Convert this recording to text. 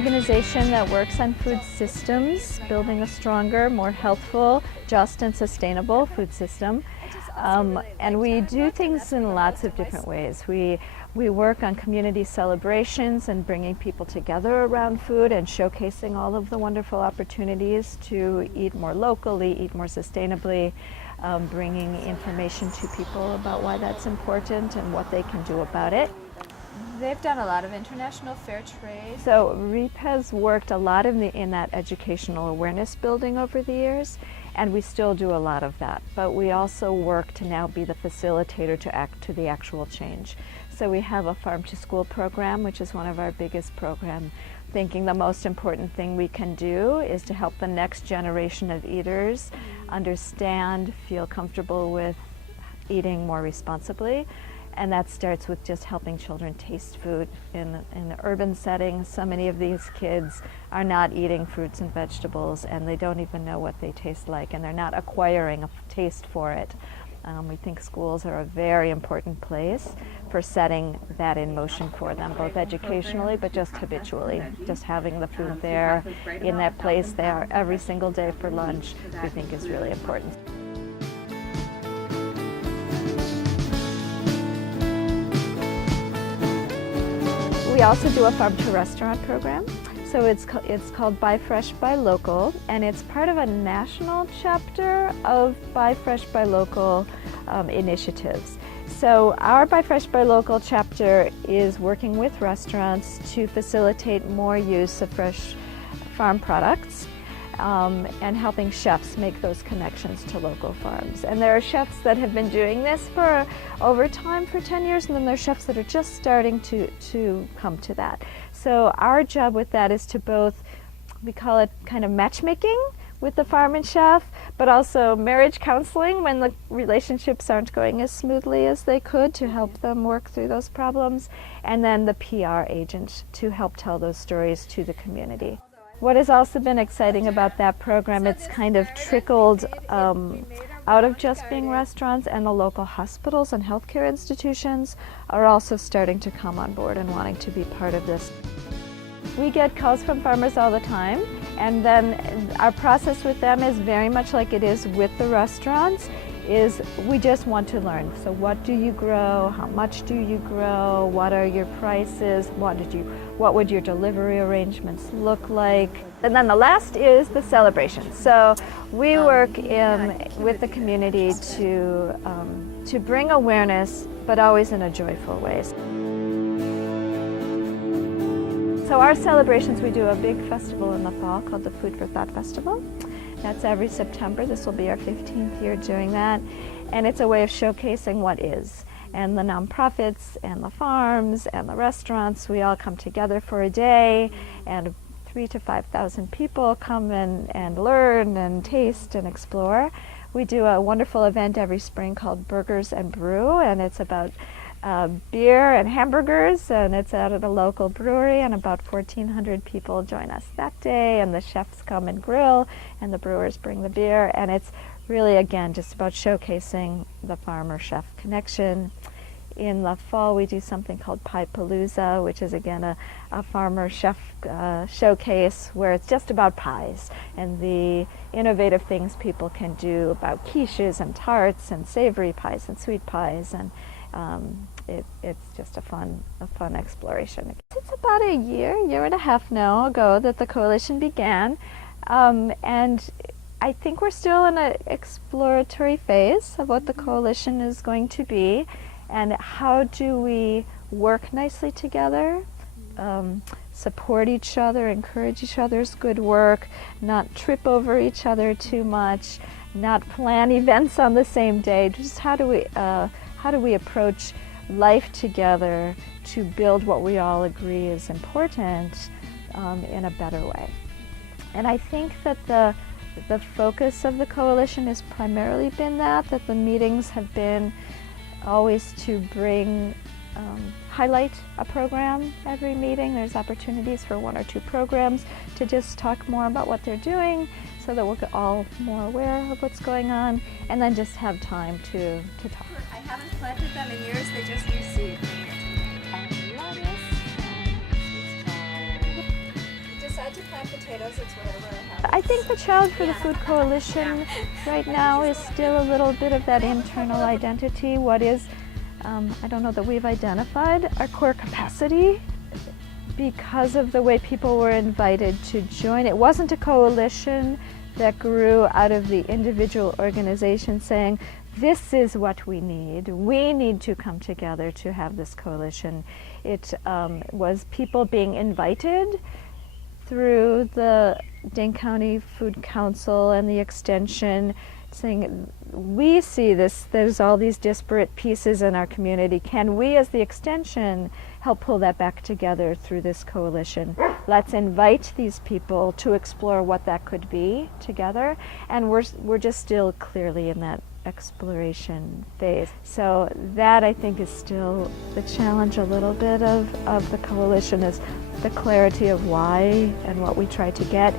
organization that works on food systems, building a stronger, more healthful, just and sustainable food system. And we do things in lots of different ways. We work on community celebrations and bringing people together around food and showcasing all of the wonderful opportunities to eat more locally, eat more sustainably, bringing information to people about why that's important and what they can do about it. They've done a lot of international fair trade. So REAP has worked a lot in that educational awareness building over the years, and we still do a lot of that. But we also work to now be the facilitator to the actual change. So we have a farm to school program, which is one of our biggest programs, thinking the most important thing we can do is to help the next generation of eaters understand, feel comfortable with eating more responsibly. And that starts with just helping children taste food in the urban setting. So many of these kids are not eating fruits and vegetables, and they don't even know what they taste like, and they're not acquiring a taste for it. We think schools are a very important place for setting that in motion for them, both educationally but just habitually. Just having the food there in that place there every single day for lunch, we think is really important. We also do a farm to restaurant program. So it's called Buy Fresh, Buy Local, and it's part of a national chapter of Buy Fresh, Buy Local initiatives. So our Buy Fresh, Buy Local chapter is working with restaurants to facilitate more use of fresh farm products and helping chefs make those connections to local farms. And there are chefs that have been doing this for over time, for 10 years, and then there are chefs that are just starting to come to that. So our job with that is to both, we call it kind of matchmaking with the farm and chef, but also marriage counseling when the relationships aren't going as smoothly as they could, to help them work through those problems, and then the PR agent to help tell those stories to the community. What has also been exciting about that program, it's kind of trickled out of just being restaurants, and the local hospitals and healthcare institutions are also starting to come on board and wanting to be part of this. We get calls from farmers all the time, and then our process with them is very much like it is with the restaurants, is we just want to learn. So what do you grow? How much do you grow? What are your prices? What would your delivery arrangements look like? And then the last is the celebration. So we work with the community to bring awareness, but always in a joyful way. So our celebrations, we do a big festival in the fall called the Food for Thought Festival. That's every September. This will be our 15th year doing that. And it's a way of showcasing what is. And the nonprofits and the farms and the restaurants, we all come together for a day, and 3,000 to 5,000 people come and learn and taste and explore. We do a wonderful event every spring called Burgers and Brew, and it's about beer and hamburgers, and it's out at a local brewery, and about 1,400 people join us that day, and the chefs come and grill, and the brewers bring the beer, and it's really, again, just about showcasing the farmer-chef connection. In the fall, we do something called Pie Palooza, which is, again, a farmer-chef showcase where it's just about pies and the innovative things people can do about quiches and tarts and savory pies and sweet pies, and it's just a fun exploration. It's about a year and a half now ago that the coalition began, and I think we're still in an exploratory phase of what the coalition is going to be, and how do we work nicely together, support each other, encourage each other's good work, not trip over each other too much, not plan events on the same day. Just how do we approach life together to build what we all agree is important in a better way. And I think that the focus of the coalition has primarily been that the meetings have been always to bring, highlight a program every meeting. There's opportunities for 1 or 2 programs to just talk more about what they're doing so that we're all more aware of what's going on, and then just have time to talk. I haven't planted them in years, they just reseed. decide to plant potatoes, it's whatever happens. I think the challenge for the Food Coalition right now is still a little bit of that internal identity. What is, I don't know that we've identified our core capacity because of the way people were invited to join. It wasn't a coalition that grew out of the individual organization saying, this is what we need to come together to have this coalition. It was people being invited through the Dane County Food Council and the extension saying, we see this, there's all these disparate pieces in our community. Can we as the extension help pull that back together through this coalition? Let's invite these people to explore what that could be together. And we're just still clearly in that exploration phase. So that I think is still the challenge a little bit of the coalition, is the clarity of why and what we try to get.